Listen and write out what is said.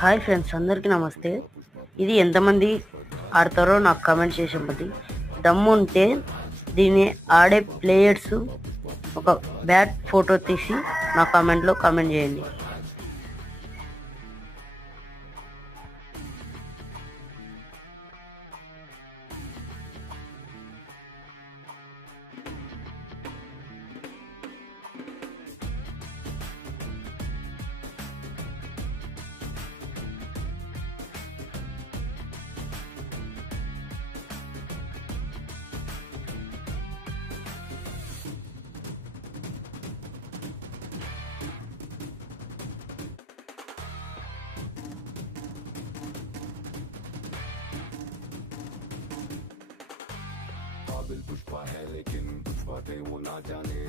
Hi friends, అందరికీ నమస్తే. ఇది ఎంతమంది ఆడతారో నాకు కామెంట్ చేసేయండి. దమ్ము ఉంటే దీన్ని ఆడే ప్లేయర్స్ ఒక బ్యాట్ ఫోటో తీసి నా కామెంట్లో కామెంట్ చేయండి. काबिल पुष्पा है लेकिन कुछ बातें वो ना जाने